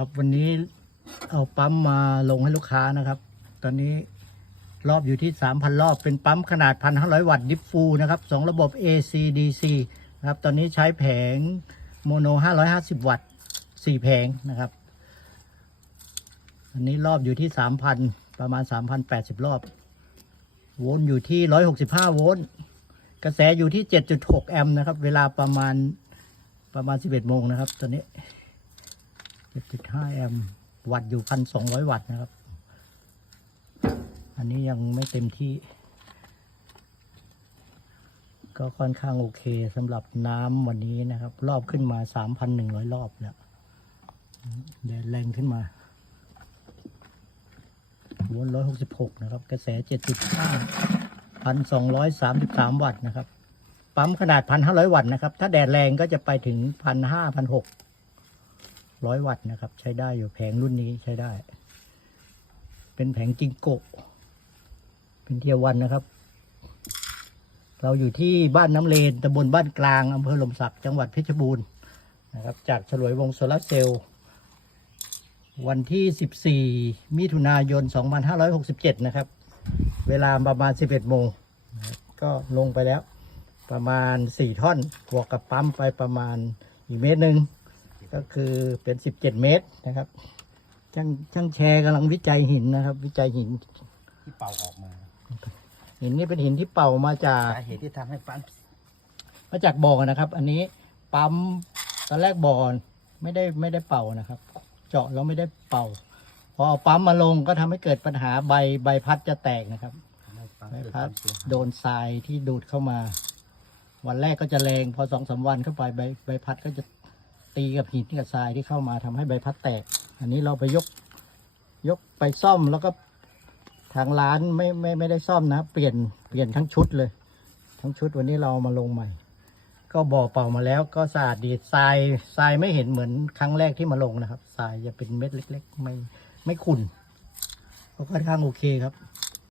ครับวันนี้เอาปั๊มมาลงให้ลูกค้านะครับ ตอนนี้รอบอยู่ที่ 3,000 รอบเป็นปั๊มขนาด 1,500 วัตต์ดิฟฟูนะครับสองระบบ AC DC นะครับตอนนี้ใช้แผงโมโน 550 วัตต์4แผงนะครับ อันนี้รอบอยู่ที่ 3,000 ประมาณ 3,080 รอบ โวลต์อยู่ที่ 165 โวลต์กระแสอยู่ที่ 7.6 แอมป์นะครับ เวลาประมาณประมาณ 11 โมงนะครับตอนนี้ 7.5 แอมป์วัตต์อยู่ 1,200 วัตต์นะครับ อันนี้ยังไม่เต็มที่ ก็ค่อนข้างโอเคสำหรับน้ำวันนี้นะครับ รอบขึ้นมา 3,100 รอบแล้วแดดแรงขึ้นมาวน166 นะครับ กระแส 7.5 1,233 วัตต์นะครับ ปั๊มขนาด 1,500 วัตต์นะครับ ถ้าแดดแรงก็จะไปถึง 1,500 1,600 ร้อยวัตต์นะครับ ใช้ได้อยู่แผงรุ่นนี้ใช้ได้ เป็นแผงจิงโกะเป็นเทียวันนะครับ เราอยู่ที่บ้านน้ำเลนตำบลบ้านกลางอำเภอลมสักดิ์จังหวัดเพชรบูรณ์นะครับ จากฉลวยวงโซลาเซลล์วันที่ 14 มิถุนายน 2567 นะครับ เวลาประมาณ 11 โมง ก็ลงไปแล้ว ประมาณ 4 ท่อน บวกกับปั๊มไปประมาณอีกเมตรหนึ่ง ก็คือเป็น17เมตรนะครับช่างช่างแชร์กำลังวิจัยหินนะครับ วิจัยหินที่เป่าออกมา หินนี่เป็นหินที่เป่ามาจากสาเหตุที่ทำให้ปั๊มมาจากบ่อนะครับ อันนี้ปั๊มตอนแรกบ่อไม่ได้ไม่ได้เป่านะครับ เจาะแล้วไม่ได้เป่า พอเอาปั๊มมาลงก็ทำให้เกิดปัญหาใบใบพัดจะแตกนะครับทำให้ปั๊มใบเกิดคพัวาดมเสียหายโดนทรายที่ดูดเข้ามา วันแรกก็จะแรง พอสองสามวันเข้าไปใบใบพัดก็จะ ตีกับหินกับทรายที่เข้ามาทำให้ใบพัดแตก อันนี้เราไปยกยกไปซ่อมแล้วก็ทางร้านไม่ไม่ไม่ได้ซ่อมนะ เปลี่ยนเปลี่ยนทั้งชุดเลย ทั้งชุดวันนี้เราเอามาลงใหม่ ก็บ่อเป่ามาแล้วก็สะอาดดีทรายทรายไม่เห็นเหมือนครั้งแรกที่มาลงนะครับทรายจะเป็นเม็ดเล็ก ๆ ไม่ไม่ขุ่นก็ค่อนข้างโอเคครับ